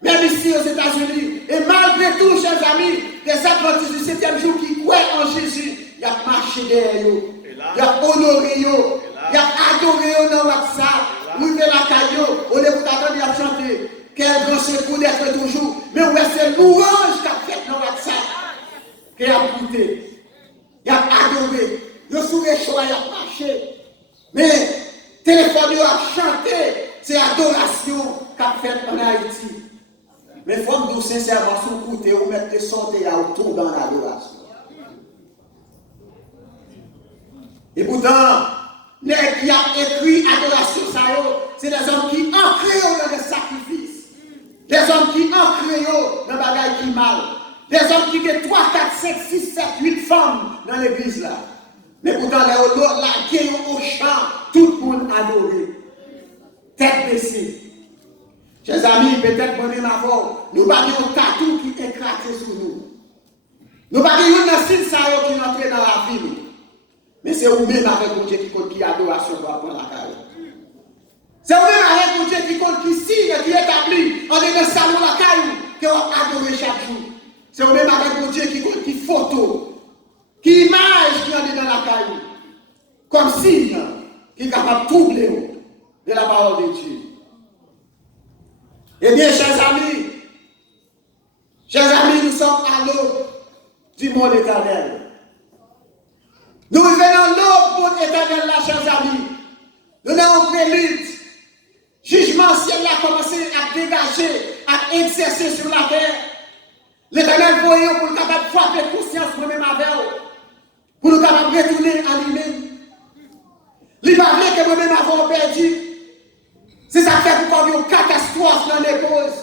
Même ici aux États-Unis. Et malgré tout, chers amis, les adventistes du 7e jour qui croient en Jésus, il y a marché derrière eux. Il y a honoré eux. Il y a adoré eux dans WhatsApp. Nous fait la caillou. On est pour t'attendre à chanter. Quel grand secours d'être toujours. Mais on c'est louange qu'a fait dans WhatsApp. Qui a écouté. Il a adoré. Le sourire chaud, il a marché. Mais téléphone a chanté. C'est adoration qu'a fait en Haïti. Mais il faut que nous sincèrement sous côté ou mettre des santé à autour dans l'adoration. Et pourtant, les qui a écrit adoration, c'est des hommes qui ancrent dans les sacrifices. Des hommes qui ancrent dans les bagailles qui mal. Des hommes qui ont 3, 4, 5, 6, 7, 8 femmes dans l'église là. Mais pourtant, la guerre au champ, tout le monde adoré. Tête baissée. Chers amis, peut-être qu'on avant, nous n'avons pas un tatou qui est éclaté sur nous. Nous n'avons pas un signe qui est entré dans la vie. Mais c'est vous-même avec mon Dieu qui adoration pour apprendre la carrière. C'est vous-même avec mon Dieu qui signe, qui établit, en est dans le salon la caille, qui va adorer chaque jour. C'est vous-même avec mon Dieu qui photo, qui image qui est dans la caille, comme signe qui est capable de troubler de la parole de Dieu. Eh bien, chers amis, nous sommes à l'aube du monde éternel. Nous venons à l'aube du monde éternel là, chers amis. Nous avons en prélude. Jugement ciel a commencé à dégager, à exercer sur la terre. L'éternel voyant pour nous capable de frapper conscience nous-mêmes avec nous. Pour nous capable de retourner à lui-même. Il va dire que nous-mêmes avons perdu. C'est ça qui fait pour qu'on ait une catastrophe dans les causes.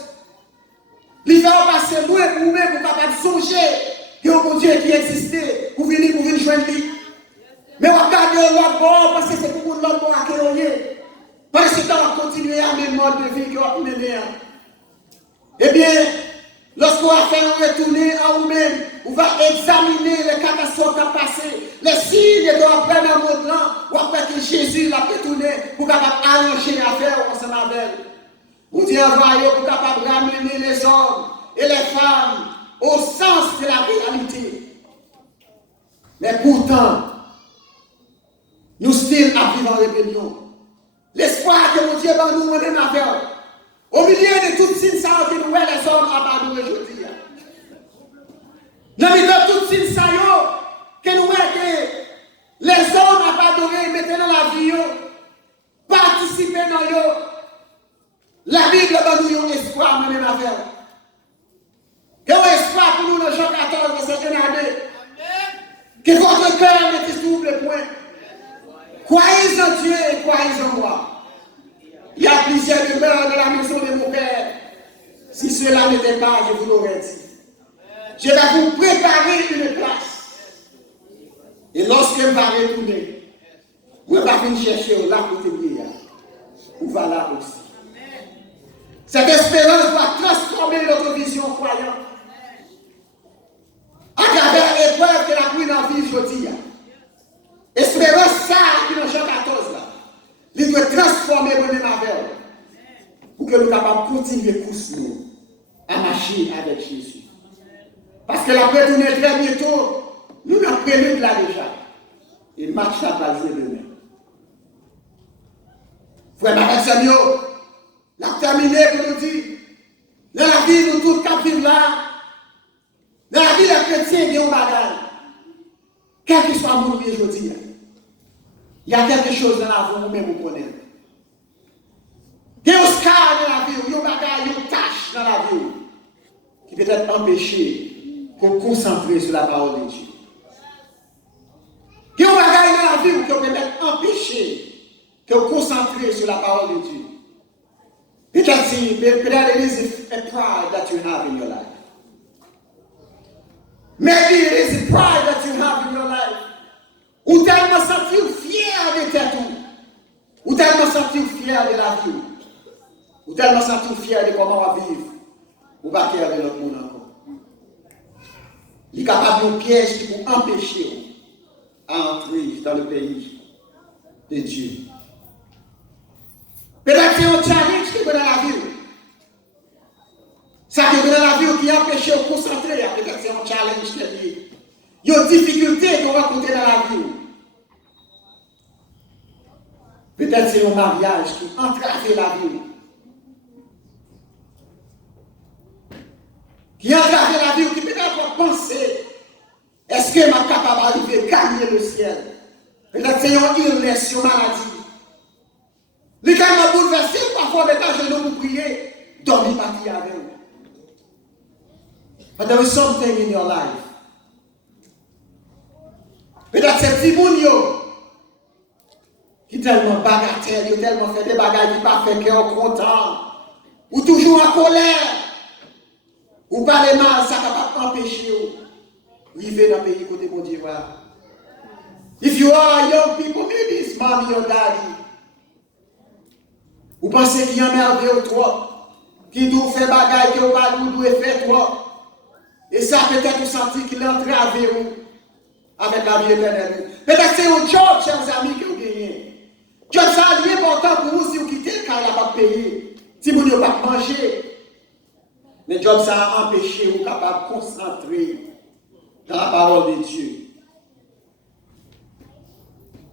Il va passer loin pour nous-mêmes pour capable de songer qu'il y a un Dieu qui existait pour venir joindre lui. Mais on regarde l'autre bord parce que c'est pour l'autre bord à créer. Parce que on va continuer à même mode de vie qu'on va mener. Eh bien, lorsqu'on va faire retourner à nous-mêmes, on va examiner les catastrophes qui ont passé, les signes de après dans le monde là, ou après que Jésus l'a retourné pour capable arranger l'affaire ensemble avec elle. Vous dites envoyé pour capable ramener les hommes et les femmes au sens de la réalité. Mais pourtant, nous sommes à vivre en rébellion. L'espoir que mon Dieu va nous donner ma vie. Au milieu de toutes ces signes que nous voyons les hommes abandonnés aujourd'hui. Dans le milieu de toutes ces signes que nous voyons que les hommes abandonnés mettent dans la vie, participer dans eux. La Bible va nous donner espoir, mon ma vie. Et un espoir pour nous dans Jean 14, verset 1 à 2. Que votre cœur mette sur le point. Croyez en Dieu et croyez en moi. Il y a plusieurs demeures dans la maison de mon Père. Si cela n'était pas, je vous l'aurais dit. Je vais vous préparer une place. Et lorsque je vais retourner, va venir chercher là pour te briller. Ou va là aussi. Cette espérance doit transformer notre vision croyante. À travers l'épreuve que la pris dans la vie aujourd'hui. Espérance ça qui est dans Jean 14 là. Il doit transformer nous-mêmes avec pour que nous soyons capables de continuer course nous à marcher avec Jésus. Parce que la paix tourne très bientôt, nous avons prélude là déjà. Et match ça va jouer demain. Frère Marie la terminé pour nous dire, dans la vie nous tous qui vivons là, dans la vie des chrétiens, il y a un bagage. Quel que soit mon vie aujourd'hui, il y a quelque chose dans la vie où même vous connaissez. Il y a un scar dans la vie, il y a un bagage, il y a une tâche dans la vie qui peut être empêché pour concentrer sur la parole de Dieu. Il y a un bagage dans la vie qui peut être empêché pour concentrer sur la parole de Dieu. Peut-être it is a pride that you have in your life. Maybe it is a pride that you have in your life. Ou tellement sentir fier de tes tout. Ou tellement sentir fier de la vie. Ou tellement sentir fier de comment on va vivre. Ou pas qu'il y ait l'autre monde encore. Il est capable de piège qui pour empêcher d'entrer dans le pays de Dieu. Peut-être que c'est un challenge qui est dans la vie. Ça qui est dans la vie qui empêche de concentrer. Peut-être que c'est un challenge qui est lié. Il y a une difficulté qu'on va rencontrer dans la vie. Peut-être que c'est un mariage qui entrave la vie. Qui entrave la vie, qui peut-être penser, est-ce que je suis capable d'arriver à gagner le ciel? Peut-être que c'est une illness, une maladie. Les gens sont bouleversés, parfois mettre à genoux pour prier, dormir maquillé avec eux. But there is something in your life. Peut-être c'est petit moun yo qui tellement bagatelle, qui tellement fait des bagages qui pas fait cœur content, ou toujours en colère, ou pas les mal, ça va pas empêcher ou vivre dans le pays côté bon Dieu. If you are young people, maybe it's mommy or daddy. Vous pensez qu'il y a un merveilleux trop, qui doit faire bagaille que vous ne doit faire trop. Et ça peut-être vous sentez qu'il est entravé avec la vie éternelle. Peut-être que c'est un job, chers amis, que vous gagnez. Job, ça est important pour vous si vous quittez car il n'a pas payé. Si vous n'avez pas mangé. Mais job, ça a empêché vous capable de concentrer dans la parole de Dieu.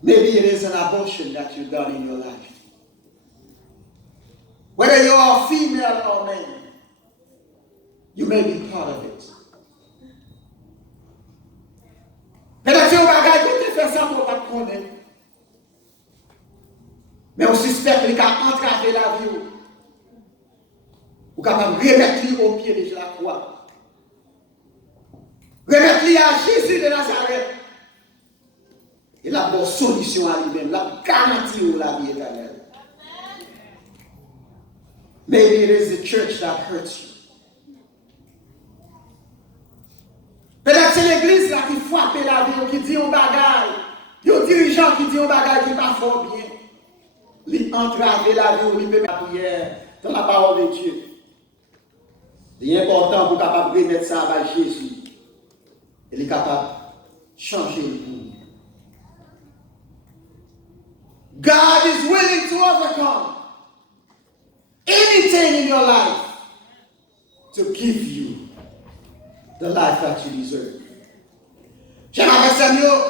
Maybe it is an abortion that you've done in your life. Whether you are female or man, you may be part of it. Peut-être que vous avez fait ça pour ne pas connaître. Mais on suspecte qu'il a entravé la vie. Vous êtes capable de remettre au pied de la croix. Remettre à Jésus de Nazareth. Il a une solution à lui-même. Il a garanti la vie éternelle. Maybe it is the church that hurts you. Peut-être que c'est l'église là qui frappe la vie, qui dit un bagage. Il y a un dirigeant qui dit un bagage qui n'est pas fort bien. Il entrave la vie, il peut la prière dans la parole de Dieu. C'est important pour capable de remettre ça avec Jésus. Il est capable de changer le monde. God is willing to overcome anything in your life to give you the life that you deserve. J'aimerais Samuel,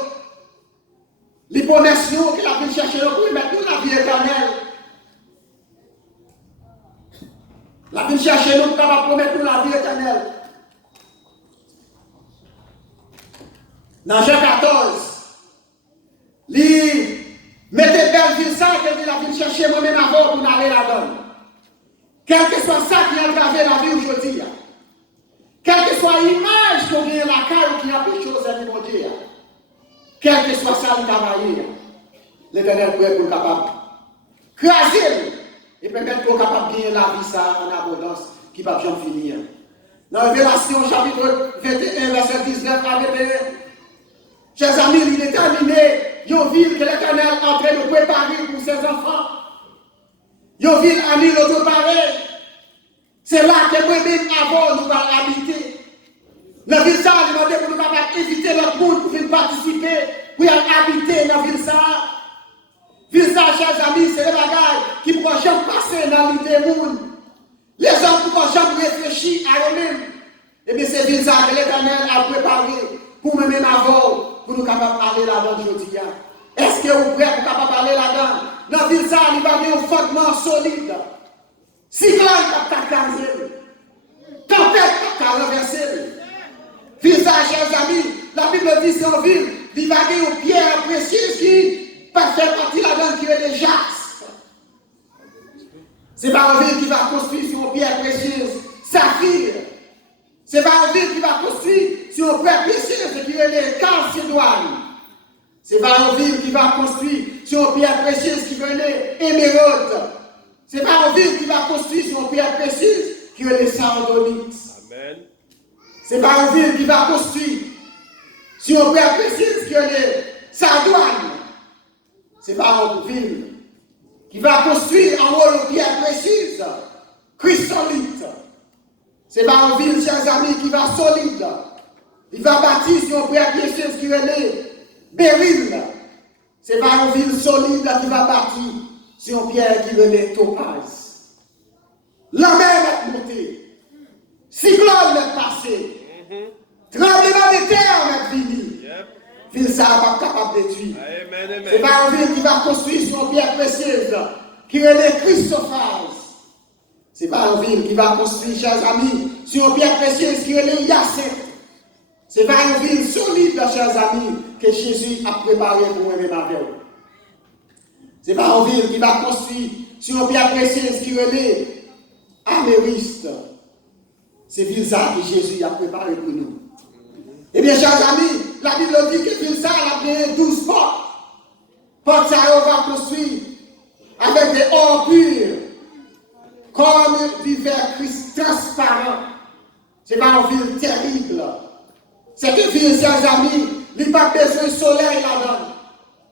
les promesses qu'il a pu chercher pour mettre nous la vie éternelle. Il a pu chercher nous pour promettre nous la vie éternelle. Dans Jean 14, il mettez belle ville ça qu'il a pu chercher moi-même avant pour aller là-dedans. Quel que soit ça qui a gravé la vie aujourd'hui, quelle que soit l'image qu'on vient la caille qui a quelque chose à mon Dieu, quel que soit ça, l'Éternel peut être capable de craser et peut-être qu'on est capable de gagner la vie ça en abondance qui ne va jamais finir. Dans Révélation chapitre 21, verset 19 à 21, chers amis, il est terminé, une ville que l'Éternel est en train de préparer. enfants. Yo ville ami l'autre pareil. C'est là que moi-même avant nous allons habiter. Dans la ville ça, on demande pour nous capables éviter l'autre monde pour venir participer, pour habiter dans la ville ça. Ville ça, chers amis, c'est les bagages qui ne pourront jamais passer dans l'idée des monde. Les hommes ne pourront jamais réfléchir à eux-mêmes. Et bien c'est ville ça que l'Éternel a préparé pour nous-mêmes avant, pour nous capables d'aller là-dedans aujourd'hui. Est-ce que vous êtes prêts pour capable d'aller là-dedans? Dans la ville ça, il va y avoir un fondement solide. Cyclone qui va casser. Tempête qui va renverser. Ville ça, chers amis, la Bible dit c'est une ville, il va y avoir une pierre précieuse qui va faire partie là-dedans qui est le jaspe. C'est pas une ville qui va construire sur une pierre précieuse, saphir. C'est pas une ville qui va construire sur une pierre précieuse qui est le calcédoine. C'est pas une ville qui va construire sur une pierre précieuse qui est l'émeraude. C'est pas une ville qui va construire sur une pierre précieuse qui est le sardonyx. Amen. C'est pas une ville qui va construire sur une pierre précieuse qui est le sardoine. C'est pas une ville qui va construire en haut une pierre précieuse, chryssolite. C'est pas une ville, chers amis, qui va solide. Il va bâtir sur une pierre précieuse qui est le béryl. C'est pas une ville solide qui va bâtir sur une pierre qui est le topaz. La mer est montée. Cyclone est passé. Tremblement de terre est fini. Ville ça va pas capable de détruire. C'est pas une ville qui va construire sur une pierre précieuse qui est le chrysophase. C'est pas une ville qui va construire, chers amis, sur une pierre précieuse qui est le hyacinthe. C'est pas une ville solide, chers amis, que Jésus a préparé pour aimer ma vie. C'est pas une ville qui va construire sur une pierre précieuse qui est le amériste. C'est ville ça que Jésus a préparé pour nous. Eh bien, chers amis, la Bible dit que ville ça a bien 12 portes. Portes ça, on va construire avec des or purs, comme du verre transparent. C'est pas une ville terrible. C'est une ville, chers amis, il n'y a pas besoin de soleil là-dedans.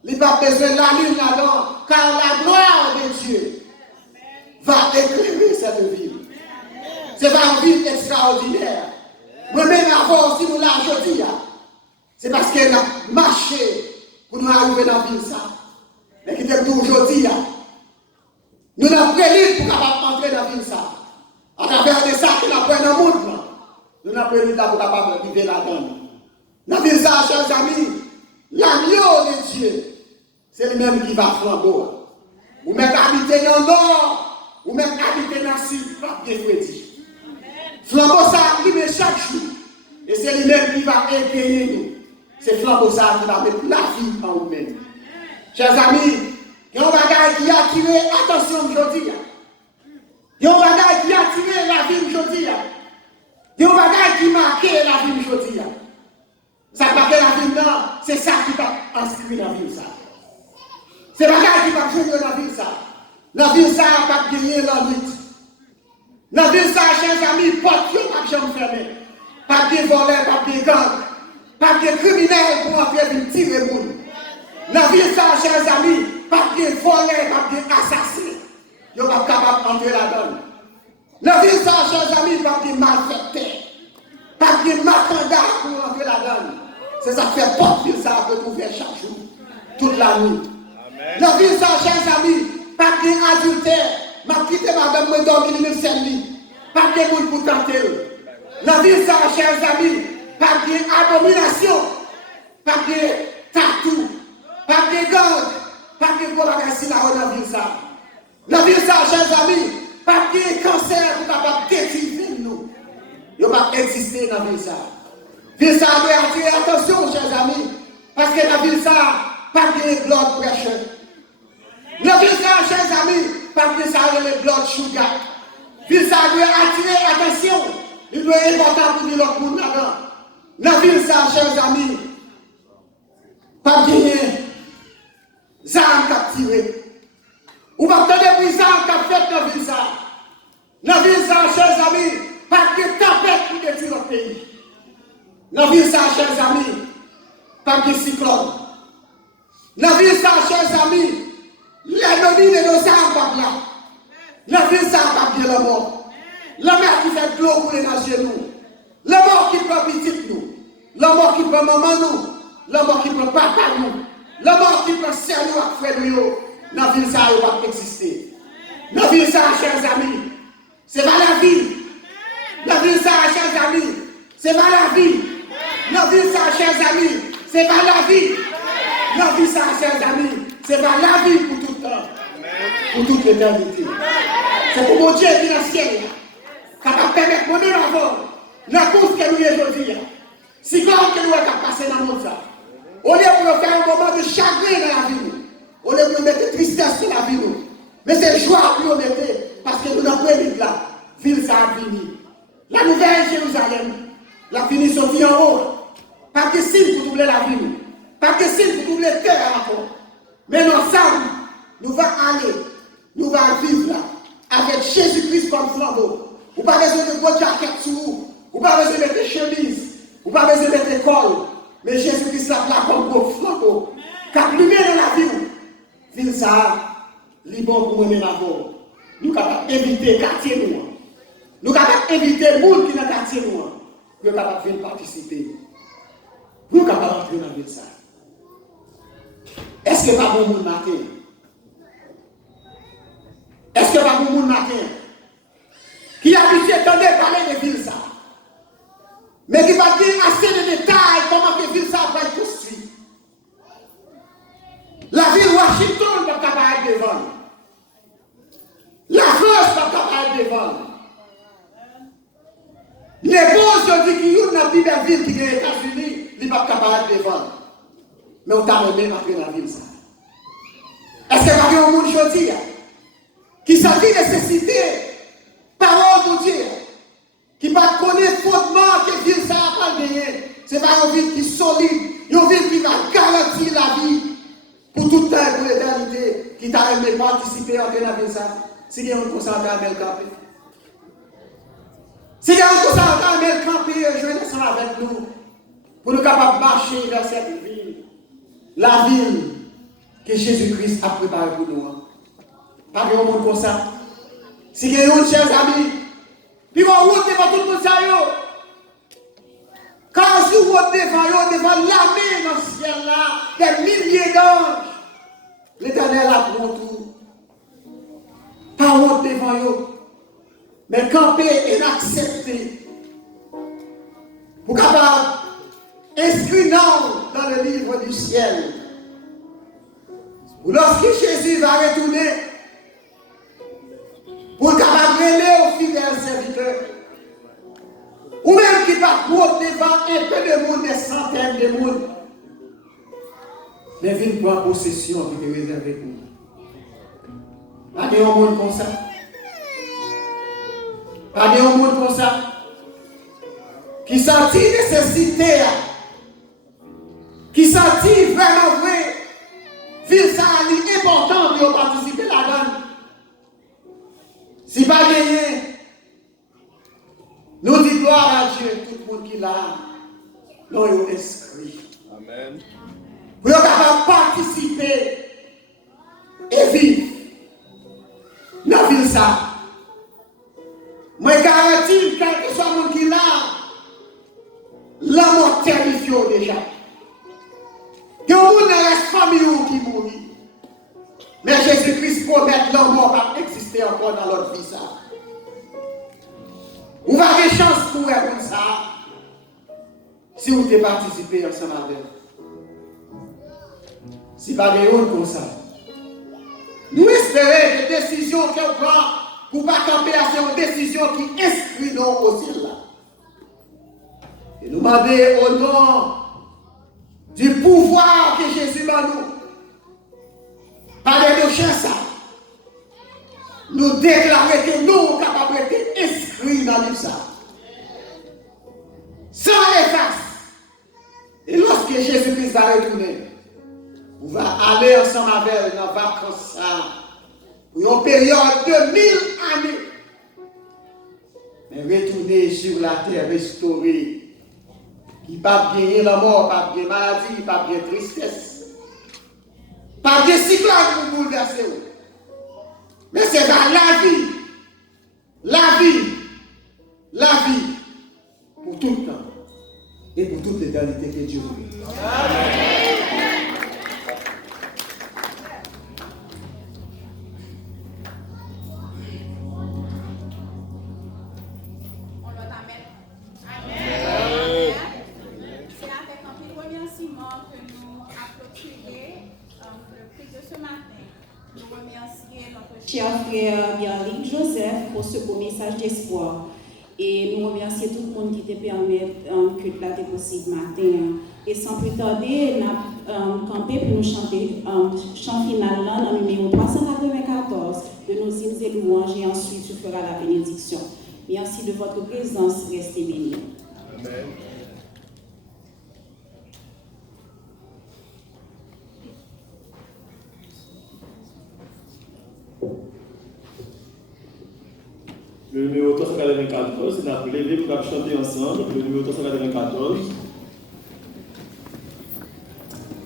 Il n'y a pas besoin de la lune là-dedans. Car la gloire de Dieu va éclairer cette ville. C'est pas une ville extraordinaire. Moi-même, avant, si nous l'avons aujourd'hui, c'est parce qu'elle a marché pour nous arriver dans la ville. Mais qui est aujourd'hui, nous avons pris pour capable entrer dans la ville. À travers de ça, nous avons pris dans le monde. Nous avons pris pour capable vivre là-dedans. Dans la ville, chers amis, l'agneau de Dieu, c'est lui-même qui va flambeau. Ou même habiter dans le nord, ou même habiter dans le sud, pas bien dit. Flambeau ça, lui met chaque jour. Et c'est lui-même qui va égayer nous. C'est flambeau ça qui va mettre la vie en nous-mêmes. Chers amis, il y a un bagage qui a attiré l'attention aujourd'hui. Il y a un bagage qui a attiré la vie aujourd'hui. Il y a un bagage qui a marqué la vie aujourd'hui. Ça va marquer la vie dedans, c'est ça qui va inscrire la vie ça. C'est le bagage qui va jouer dans la vie ça. La vie ça n'a pas gagné la lutte. La ville ça, chers amis, porte pas jamais fermé. Pas de voleurs, pas de gangs, pas de criminels pour entrer et tirer le monde. La ville ça, chers amis, pas de voleurs, pas d'assassins. Ils ne sont pas capables d'entrer là-dedans. La ville ça, chers amis, pas de malfaiteurs, pas de marchandages pour entrer là-dedans. C'est ça qui fait porte ville ça que nous faisons chaque jour, toute la nuit. La ville ça, chers amis, pas d'adultère. Ma quitté madame me dormir même celle-là. Pas de monde pour tenter. La vie ça, chers amis, pas d'abomination, pas de tatou, pas de gang, pas de colagasi dans la vie ça. La vie ça, chers amis, pas de cancer pour capable détruire nous. Il ne va pas exister dans la vie ça. Vie ça doit attirer attention, chers amis, parce que la vie ça, pas de blood pressure. La vie ça, chers amis, parce que ça a le blood sugar. Puis ça doit attirer l'attention. Il doit être important pour dire l'autre monde là-dedans. La ville ça, chers amis, pas gagner, armes capturées. Ou pas tenir des armes qui fait dans la ville ça. La ville ça, chers amis, pas de tempête qui détruit notre pays. La ville ça, chers amis, pas de cyclone. La ville ça, chers amis, les terminer dans ça, papa. La ville, ça va bien la mort. La mère qui fait de l'eau couler dans chez nous. La mort qui prend petite nous. La mort qui prend maman nous. La mort qui prend papa nous. La mort qui prend sœur nous et frère nous. La ville, ça va pas exister. La ville, ça, chers amis, c'est pas la vie. La ville, ça, chers amis, c'est pas la vie. La ville, ça, chers amis, c'est pas la vie. La vie, ça, chers amis, c'est pas la vie pour tout le temps. Pour toute l'éternité. C'est pour mon Dieu qui est dans le ciel. Ça va permettre de nous avoir la course que nous avons aujourd'hui. Si quand que nous avons passé dans le monde, au lieu de faire un moment de chagrin dans la vie, au lieu de mettre tristesse dans la vie, mais c'est joie que nous mettons parce que nous avons pris là. Ville, ça a fini. La nouvelle Jérusalem, la fini sortie en haut. Pas de signe pour doubler la vie. Pas de signe pour doubler la terre encore. Mais ensemble, nous allons aller, nous allons vivre là, avec Jésus-Christ comme flambeau. Vous n'avez pas besoin de votre jaquette sur vous, vous n'avez pas besoin de mettre chemise, vous n'avez pas besoin de mettre col, mais Jésus-Christ là comme votre flambeau. Car lumière dans la ville, ville ça, li bon pour nous d'abord. Nous sommes capables d'éviter quartier nous. Nous sommes capables d'éviter les gens qui sont dans le quartier nous. Nous sommes capables de venir participer. Nous sommes capables d'entrer dans la ville ça. Est-ce que pas bon monde matin? Est-ce que pas bon monde matin? Qui a habitué de parler de ville ça? Mais qui va dire assez de détails comment que ville ça va être construite. La ville Washington va capable devant. La France va capable devant. Les beaux gens qui sont dans la ville qui est aux États-Unis, ils ne vont pas capable devant. Mais on t'a remis entrer dans la ville ça. Est-ce qu'il y a un monde aujourd'hui qui s'agit nécessité parole de Dieu, qui va connaître fondement que ville ça n'a pas gagné. C'est pas une ville qui est solide, une ville qui va garantir la vie pour tout le temps et pour l'éternité, qui t'a aimé participer à la ville ça. Si il y a un pourcentage à le camper. Si il y a un pourcentage à le camper, je vais ensemble avec nous pour nous capables de marcher dans cette ville. La ville que Jésus-Christ a préparée pour nous. Pas de monde comme ça. Si il y a un chers amis, puis on route devant tout le monde ça. Quand si vous route devant l'armée dans le ciel là, des milliers d'anges, l'Éternel a pour tout. Pas honte devant eux, mais camper et accepter. Pour capable inscrire dans le livre du ciel. Lorsque Jésus va retourner, pour capable mêler aux fidèles serviteurs, ou même qui va devant un peu de monde, des centaines de monde, mais viennent prendre possession qui est réservée pour nous. Pas de monde comme ça. Pas de monde comme ça. Qui sentit nécessité. Qui sentit vraiment vrai. Ville ça est important pour participer là-dedans. Si pas gagné, nous disons gloire à Dieu, tout le monde qui l'a, nous sommes inscrits. Amen. Pour être capable de participer et vivre. Dans la ville ça. Moi garantis, quel que soit le monde qui l'a, la mort terrifie déjà. Il y a un monde dans la famille qui mourit. Mais Jésus-Christ promet que la mort va exister encore dans notre vie ça. Vous avez des chances pour être ça. Si vous avez participé ensemble avec. Si pas de honte comme ça. Nous espérons que les décisions qu'on prend pour ne pas camper à ces décisions qui inscrivent dans au ciel là. Et nous demander au nom du pouvoir que Jésus m'a nous. Par les deux ça. Nous déclarer que nous sommes capables d'être inscrits dans le ça. Sans efface. Et lorsque Jésus-Christ va retourner, on va aller ensemble avec dans vacances pour une période de 1000 années. Mais retourner sur la terre restaurée, qui pas bien la mort, pas bien maladie, pas bien tristesse, pas bien cyclone pour bouleverser. Mais c'est ça, la vie. La vie. La vie. Pour tout le temps. Et pour toute l'éternité que Dieu veut. Cher frère Pierre-Luc Joseph pour ce beau message d'espoir. Et nous remercions tout le monde qui te permet que cela soit possible matin. Et sans plus tarder, nous avons campé pour nous chanter chant final là, dans le numéro 394 de nos hymnes et louanges. Et ensuite, tu feras la bénédiction. Merci de votre présence. Restez bénis. Amen. Le numéro 394, c'est notre levé pour chanter ensemble. Le numéro 394.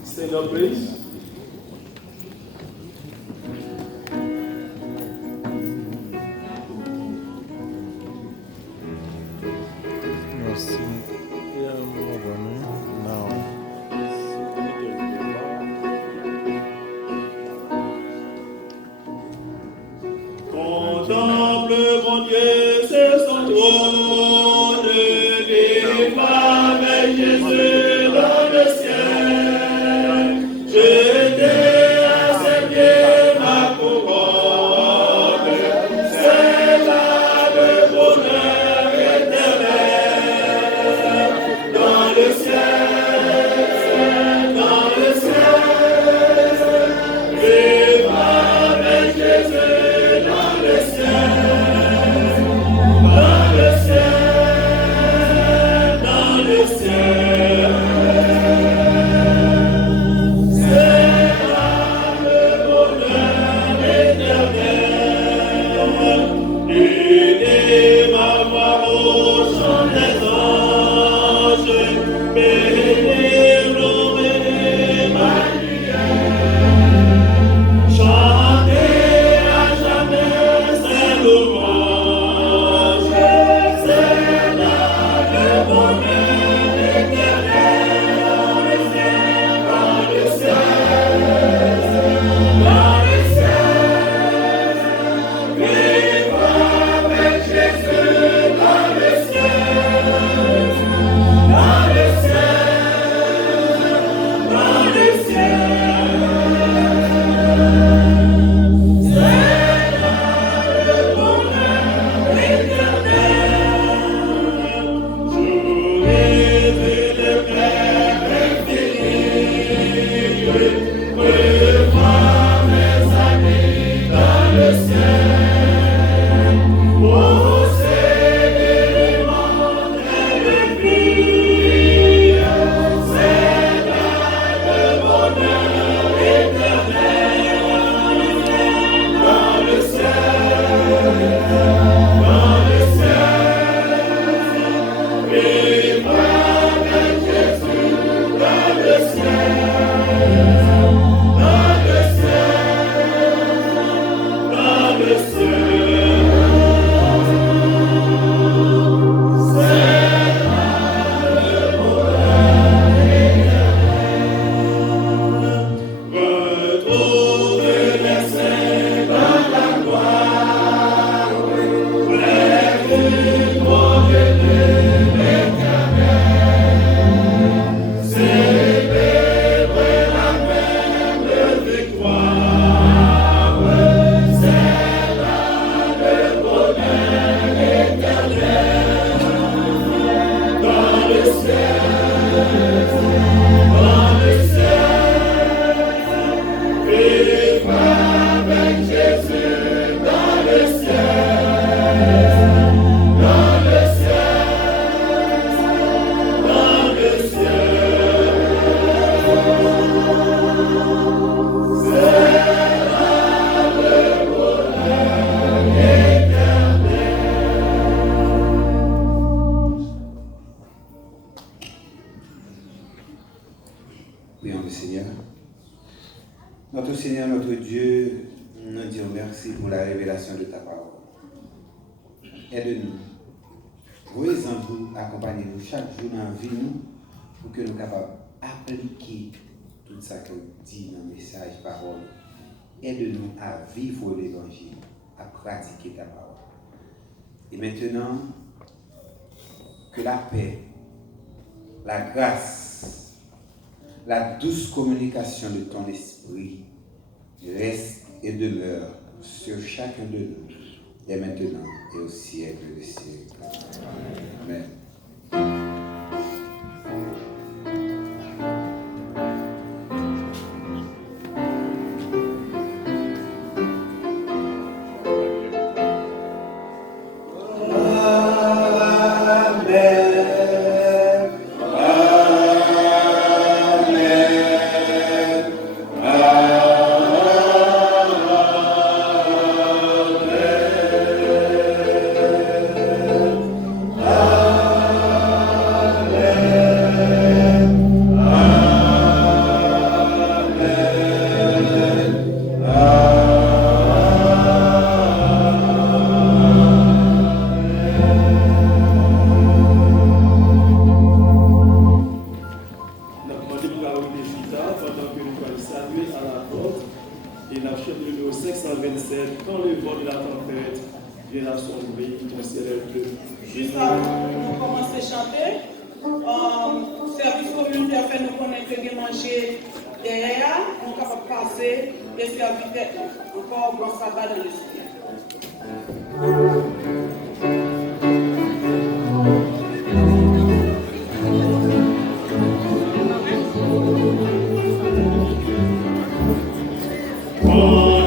Seigneur, praise. Merci. Contemple mon Dieu, c'est son trône, vive avec Jésus dans le ciel. Je t'ai accepté ma couronne, c'est là le bonheur éternel. Dans le ciel, vive avec Jésus dans le ciel. Dans le ciel, dans le ciel, c'est là le bonheur éternel. Unez ma voix au chant des anges, bénir, bénir Maria. Chantez à jamais ses louanges, c'est là le bonheur éternel. Dans le ciel, vive avec Jésus dans le ciel. Dans le ciel, dans le ciel, c'est là le bonheur éternel. J'aurais vu le Père infini, revoir mes amis dans le ciel. Posséder le monde et le vie, c'est là le bonheur éternel. Dans le ciel, vive avec Jésus dans le ciel. Dans le ciel, dans le ciel, c'est là le bonheur éternel. Retrouver les saints dans la gloire, rêver pour l'éternel, célébrer la même victoire, c'est là le bonheur éternel. Dans le ciel, vive avec Jésus dans le ciel. Dans le ciel, dans le ciel, c'est là le bonheur éternel. Prions le Seigneur. Notre Seigneur, notre Dieu, nous disons merci pour la révélation de ta parole. Aide-nous. Voyez en vous, accompagnez-nous chaque jour dans la vie nous, pour que nous soyons capables d'appliquer tout ça que vous dit dans le message, parole. Aide-nous à vivre l'évangile, à pratiquer ta parole. Et maintenant, que la paix, la grâce, la douce communication de ton esprit reste et demeure sur chacun de nous, dès maintenant et au siècle des siècles. Amen. Oh,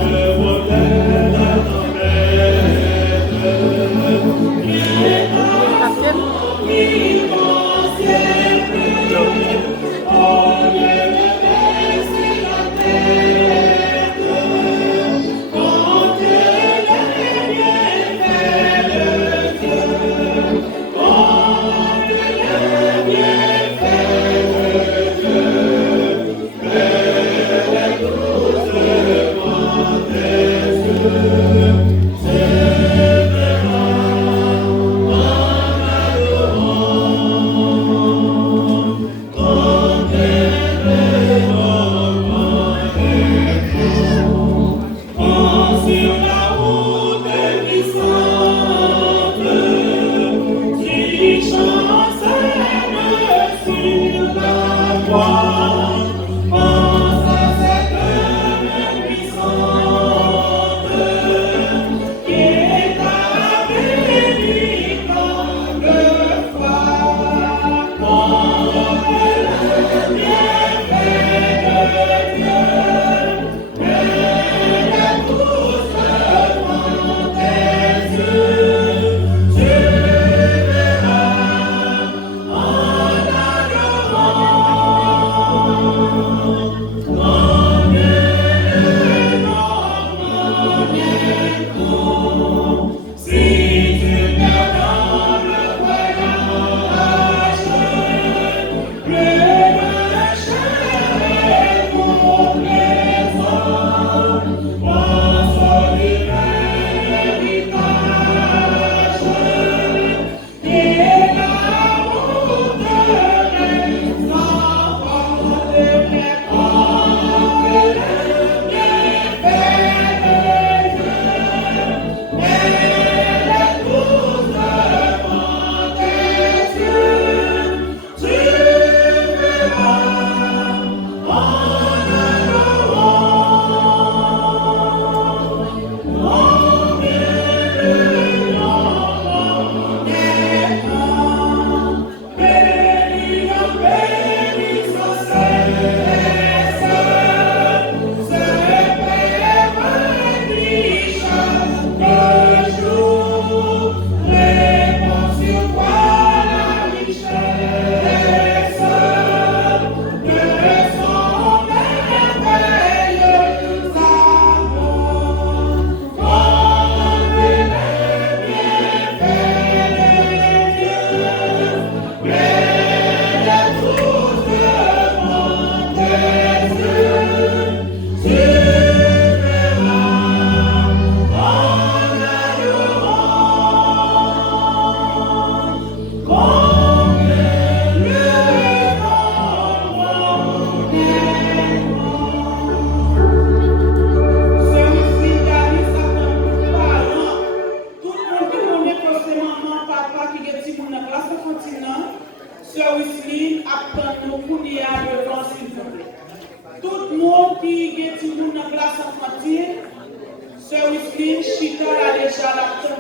fin chita la déjà la